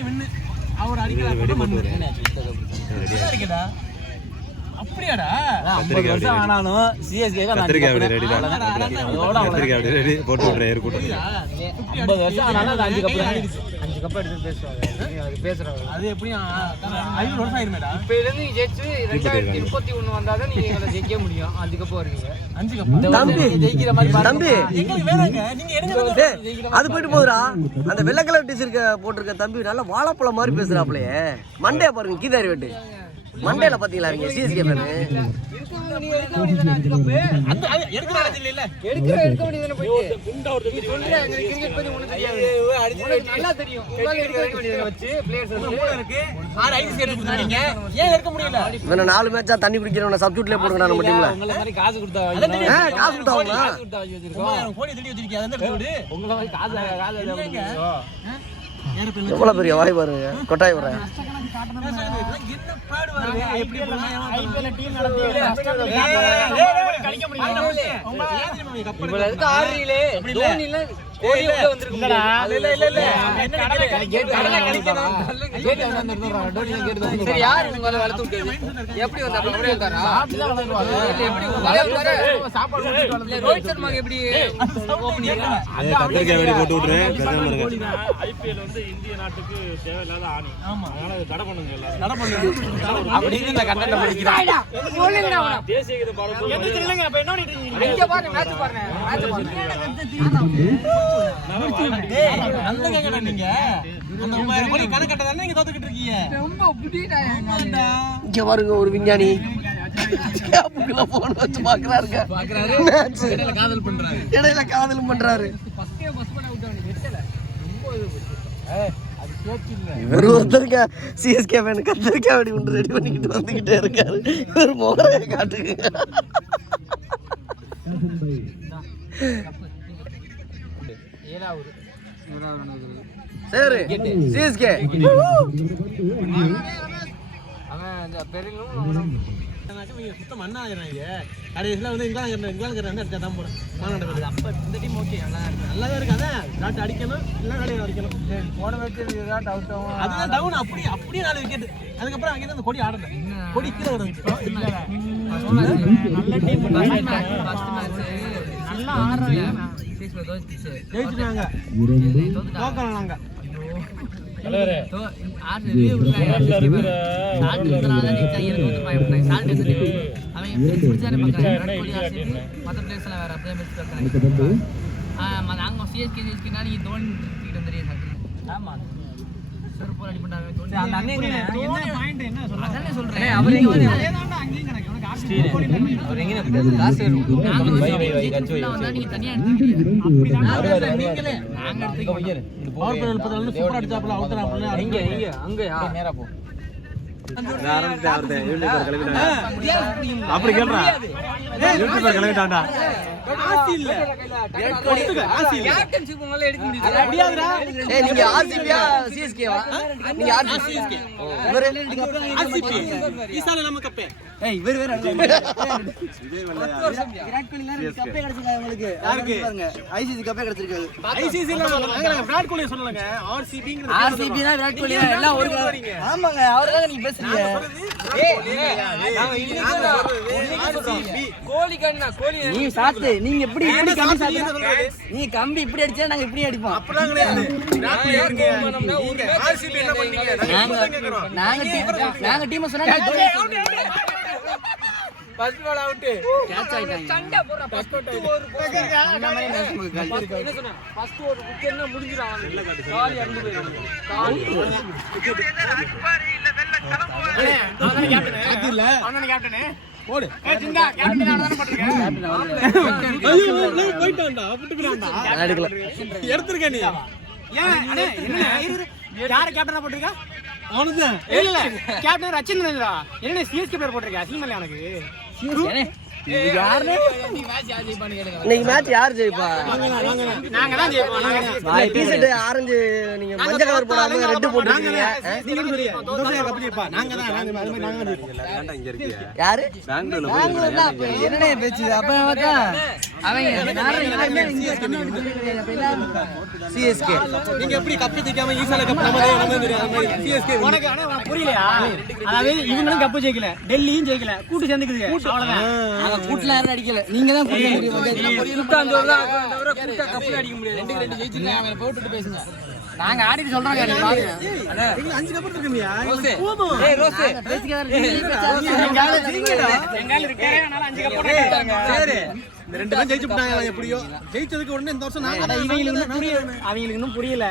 நீ வின்னு அவர் அடிக்கிற மண்ணு இருக்கடா. அப்படியாடா 50 வருஷம் ஆனாலும் சிஎஸ்கே தான் கத்திரிக்காய் அப்படி ரெடிடா. கத்திரிக்காய் அப்படி ரெடி போட்டு விட்ற ஏர் கூட்டம். 50 வருஷம் ஆனாலும் அது 5 கப் எடுத்து பேசுவாங்க. அது பேசுறாங்க. அது எப்படியும் 5 வருஷம் ஆயிருமேடா. இப்ப இருந்து ஜெயிச்சு 2031 வந்தாதான் நீங்க எங்களை ஜெயிக்க முடியும். 5 கப் வருவீங்க. 5 கப் தம்பி ஜெயிக்கிற மாதிரி தம்பி எங்களுக்கு வேணாங்க. நீங்க எடுங்க. அது போயிட்டு போகுதுடா. அந்த வெள்ளை கலர் டிஷர்ட் போட்டிருக்க தம்பி நல்லா வாழைப்பழம் மாதிரி பேசுறாப்லையே. மண்டையை பாருங்க கீதாரி வெட்டு மண்டையில பாத்தீங்களா நீங்க சிஎஸ்கே ஃபேன் இன்னும் 4 மேட்சா தண்ணி குடிக்கிறவன சப்ஸ்டிட்யூட்ல போடுங்க நம்ம டீம்ல. காசு கொடுத்தாங்க எவ்வளவு பெரிய வாய் பாருங்க கொட்டாய் வர கத்திரிக்காய் வெடி போட்டு விட்டுரு. ஐபிஎல் வந்து இந்திய நாட்டுக்கு தேவையில்லாத ஆணி. அதனால அதை தடை பண்ணுங்க எல்லாரும். அப்படின்னு இந்த கண்டென்ட் படிக்கிறாங்க. தேசிய கீதம் பாடும்போது இங்க பாருங்க ஒரு விஞ்ஞானி போன் வச்சு பாக்குறாருங்க. இடையில காதலும் பண்றாரு. இவர் ஒருத்தருங்க சிஎஸ்கே ஃபேன் கத்திரிக்காய் வெடி ஒன்று ரெடி பண்ணிக்கிட்டு வந்துகிட்டே இருக்காரு. இவர் முகரையை காட்டுங்க. சரி சிஎஸ்கே சுத்தம் மண்ணா ஆயிடுறாங்க. கடைசியில் வந்து இங்கிலாந்து அடிச்சா தான் போறேன். அப்போ இந்த டீம் ஓகே நல்லாதான் இருக்கு. அதான் அடிக்கணும் இல்லை வேலையை அடிக்கணும். போன மேட்ச் அதுதான் டவுன். அப்படியே 4 விக்கெட். அதுக்கப்புறம் அங்கே அந்த கொடி ஆடல. கொடி கீழே வரும். நல்ல டீம் நல்லா ஆடுறாங்க. ஜெயிச்சுட்டாங்க. தோக்கலாம் நாங்க. அப்படி கேள்றா யூடியூபர் கிளம்பிட்டான்டா. நீங்க ஆர்சிபியா சிஎஸ்கேவா? நீங்க ஆர்சிபி. ஈசால நம்ம கப்பே. இவர் வேற விராட் கோலி சொல்லலங்க. ஆர்சிபி தான் விராட் கோலி எல்லாம் ஒரு ஆமாங்க. அவர்தான் நீங்க பேசுறீங்க. கோலி கண்ணா கோலி நீ சாத்து. நீங்க எப்படி இப்படி கம்பி சாத்து. நீ கம்பி இப்படி அடிச்சா நாங்க இப்படி அடிப்போம். அப்பலாம் கிடையாது. விராட் கோலி இருக்கீங்க. ஆர்சிபி என்ன பண்ணீங்க? நாங்க டீம் சொன்னா ஃபர்ஸ்ட் பால் அவுட். கேட்ச் ஆயிட்டாங்க. சண்டை போற ஃபர்ஸ்ட் ஒரு என்ன சொன்னா ஃபர்ஸ்ட் ஒரு விக்கெட்னா முடிஞ்சிரும். அவன் கால் இறந்து போயிடும். கால் அவன் கேப்டன் இல்ல. அவன் கேப்டன் போடு. சிங்கா கேப்டன் ஆனதான போட்டுருக்க. ஐயோ போய்ட்டான்டா. விட்டுறான்டா. அடிக்கல. எடுத்துர்க்க நீ. ஏன் அண்ணே என்ன யார கேப்டனா போட்டுருக்க? அவனுதான். இல்ல கேப்டன் ரச்சின் தானடா. என்ன சிஎஸ்கே பேர் போட்டுருக்க? அசிங்கமா எனக்கு. இன்னைக்கு மேட்ச் யார் ஜெயிப்பா? நாங்க தான் ஜெயிப்போம். டிஷர்ட் ஆரஞ்சு நீங்க மஞ்சள் கலர் போடாம ரெட் போட்டுருக்கீங்க. நீங்க எப்படி சொல்றீங்க? இந்த வருஷம் கப் ஜெயிப்பா. நாங்க தான் அது மாதிரி நாங்க தான் ஏன்டா இங்க இருக்கியா? யாரு? பெங்களூர்ல போய் என்னடா பேச்சு அப்ப பார்த்தா சிஎஸ்கே. நீங்க எப்படி கப் ஜெயிக்காம ஈசால கப் நம்ம சிஎஸ்கே உனக்கு ஆனா புரியலையா? அதாவது இவங்களும் கப் ஜெயிக்கல, டெல்லியும் ஜெயிக்கல, கூட்டு சேர்ந்துக்குது. அவ்வளவுதான். அந்த கூட்டுல யாரும் அடிக்கல. நீங்க தான் கூட்டு அடிக்க முடியாது. 2 ஜெயிச்சிருக்காங்க. அவரை போட்டுட்டு பேசுங்க. நாங்க ஆடிட்டு சொல்றோம் நீங்க பாருங்க. நீங்க 5 கப் எடுத்துக்கீங்கயா? ஏய் ரோஸ் பேசிக்கார எங்கால இருக்கறே அதனால 5 கப் போட்டுட்டாங்க. சரி. இந்த ரெண்டு பேரும் ஜெயிச்சு விட்டாங்க எப்படியோ. ஜெயிச்சதுக்கு உடனே இந்த வருஷம் நாங்க அவங்களுக்கு இன்னும் புரியல.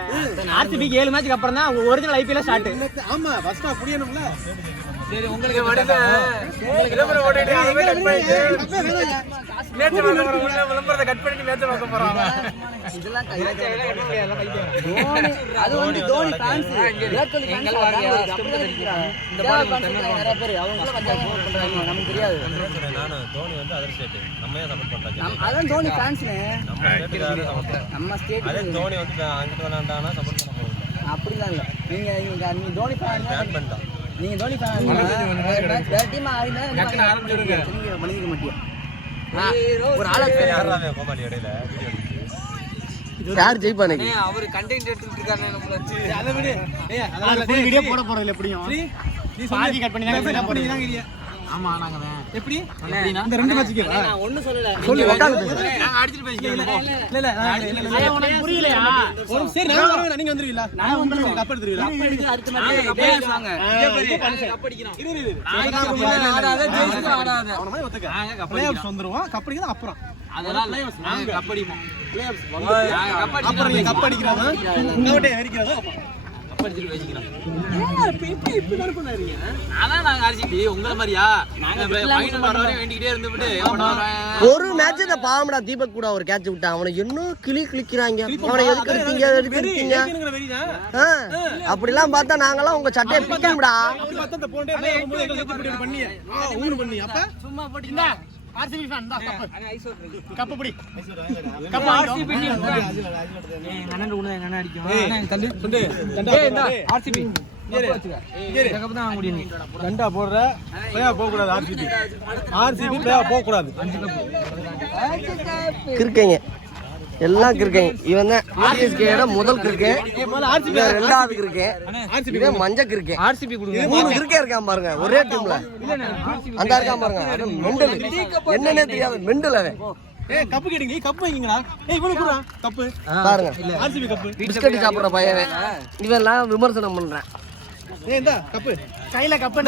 ஆர்சிபிக்கு 7 மேட்ச்க்கு அப்புறம் தான் ஒரிஜினல் ஐபிஎல் ஸ்டார்ட். ஆமா ஃபர்ஸ்டா புரியணும்ல. சரி உங்களுக்கு வடிவே உங்களுக்கு விளம்பரம் ஓடிட்டு அதுவே கட் பண்ணிட்டு மேட்ச் பார்க்க போறோம். விளம்பரத்தை கட் பண்ணிட்டு மேட்ச் பார்க்க போறாங்க. இதெல்லாம் தோனி அது வந்து தோனி ஃபேன்ஸ் ஏர்டெல் ஃபேன்ஸ் வாங்க ஸ்டெப் அடிக்கிறாங்க. இந்த பால் நிறைய பேர் அவங்க பஞ்சாயத்து பண்றாங்க. நமக்கு தெரியாது. நானு தோனி வந்து அதர் ஸ்டேட் நம்ம ஏன் சப்போர்ட் பண்றாங்க? அதான் தோனி ஃபேன்ஸ்னே நம்ம ஸ்டேட் அதே தோனி வந்து அங்கிட்டு விளையாண்டானா சப்போர்ட் பண்ண போறது அப்படிலாம் இல்ல. நீங்க தோனி ஃபேன் ஃபேன் பண்ணிட்டான். நீங்க தோனி ஃபேன் வேற டீம் ஆயினா டக்குனு ஆரம்பிச்சிடுங்க. நீங்க மணிக்க மாட்டீங்க. ஒரு ஆளை யாராவே கோமாளி இடையில வீடியோ யார் ஜெயிப்பா இன்னைக்கு? அவர் கண்டென்ட் எடுத்துட்டு இருக்காரு நம்மள வச்சு. அத விடு. ஏய் அதனால ஃபுல் வீடியோ போட போறது இல்ல எப்படியும். நீ பாதி கட் பண்ணி தான் போடுறீங்க. ஆமா நாங்க தான். எப்படி? இந்த ரெண்டு மேட்ச்க்கு நான் ஒண்ணு சொல்லல. சொல்லி உட்கார்ந்து பேசு. நாங்க அடிச்சிட்டு பேசிக்கிறோம். இல்ல உனக்கு புரியலையா? சரி நான் வரேன். நீங்க வந்துருவீங்களா? நான் வந்துருவேன். கப் எடுத்துருவீங்களா? கப் எடுத்து அடுத்த மேட்ச் கப் அடிச்சாங்க. கப் அடிக்கிறோம். இரு. ஆடாத ஜெயிச்சு ஆடாத. அவன மாதிரி ஒத்துக்க. நாங்க கப் பிளேஆஃப்ஸ் வந்துருவோம். கப் அடிக்கிறது அப்புறம். அதெல்லாம் நாங்க கப் அடிப்போம். பிளேஆஃப்ஸ் நாங்க கப் அப்புறம் நீ கப் அடிக்கிறாங்க. உங்ககிட்ட எரிக்கிறது அப்புறம். கப் அடிச்சிட்டு பேசிக்கிறோம். இப்படி கருப்புனாறீங்க. அதான் நாங்க அடிச்சிட்டு உங்கள மாதிரியா நாங்க ஃபைனல் வர வரை வேண்டிக்கிட்டே இருந்துட்டு ஒரு மேட்ச் இந்த பாவம்டா தீபக் கூட ஒரு கேட்ச் விட்டான். அவனை இன்னும் கிளிக்கிறாங்க. அவனை எதுக்கு எடுத்தீங்க? கேக்குங்கற வெறிதா? அப்படிலாம் பார்த்தா நாங்கெல்லாம் உங்க சட்டையை பிடிக்கணும்டா. அப்படி பார்த்தா அந்த போண்டே போகும்போது எங்க செத்து இப்படி பண்ணீங்க. ஊரு பண்ணி அப்ப சும்மா போட்டீங்க. ஆர்சிபி ஃபேன் தான் கப். ஐஸ் வாட்டர் கப் பிடி. கப் ஆர்சிபி டீம் அண்ணன் உள்ள என்ன அடிக்கும் அண்ணன் தள்ளு சுண்டு ஏய் இந்த ஆர்சிபி கப் தான் வாங்க முடியும். கண்டா போடுற பிளேஆஃப் போக கூடாது. ஆர்சிபி பிளேஆஃப் போக கூடாது. கிறுக்கங்க எல்லாம் கிறுக்கங்க. இவன் தான் சிஎஸ்கேயோட முதல் கிறுக்கன். இவன் ரெண்டாவது கிறுக்கன். இவன் மஞ்ச கிறுக்கன். ஆர்சிபி கொடுங்க. 3 கிறுக்கன் இருக்கான் பாருங்க ஒரே டீம்ல. அந்த இருக்கான் பாருங்க. அது மெண்டல். என்னன்னே தெரியாது மெண்டல் அவன். ஏய் கப் கேடிங்க. கப் வாங்கிங்கடா. ஏய் இவனுக்கு குடுறா கப். பாருங்க ஆர்சிபி கப். பிஸ்கட் சாப்பிடுற பையன். இவன் எல்லாம் விமர்சனம் பண்றேன். ஏய் இந்தா கப். கையில கப்.